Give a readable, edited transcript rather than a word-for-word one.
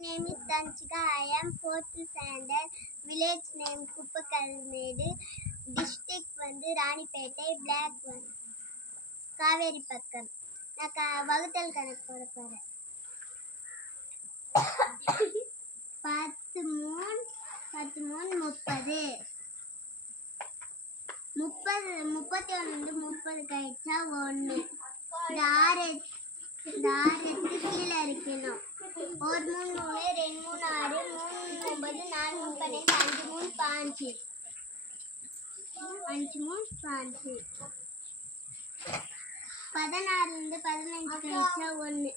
name is Tanchika. I am 4th standard. Village name Kuppakalmedu. District வந்து Ranipet. Black one. Kaveri பக்கம். நான் வகுத்தல் கணக்கு போட போறேன். 10 3 30. 31 கழிச்சா 1. இந்த 6 கீழே இருக்கணும். 1 3 3 2 3 6 3 9 4 3 12 5 3 5 5 3 5 16 15 கழிச்சா 1.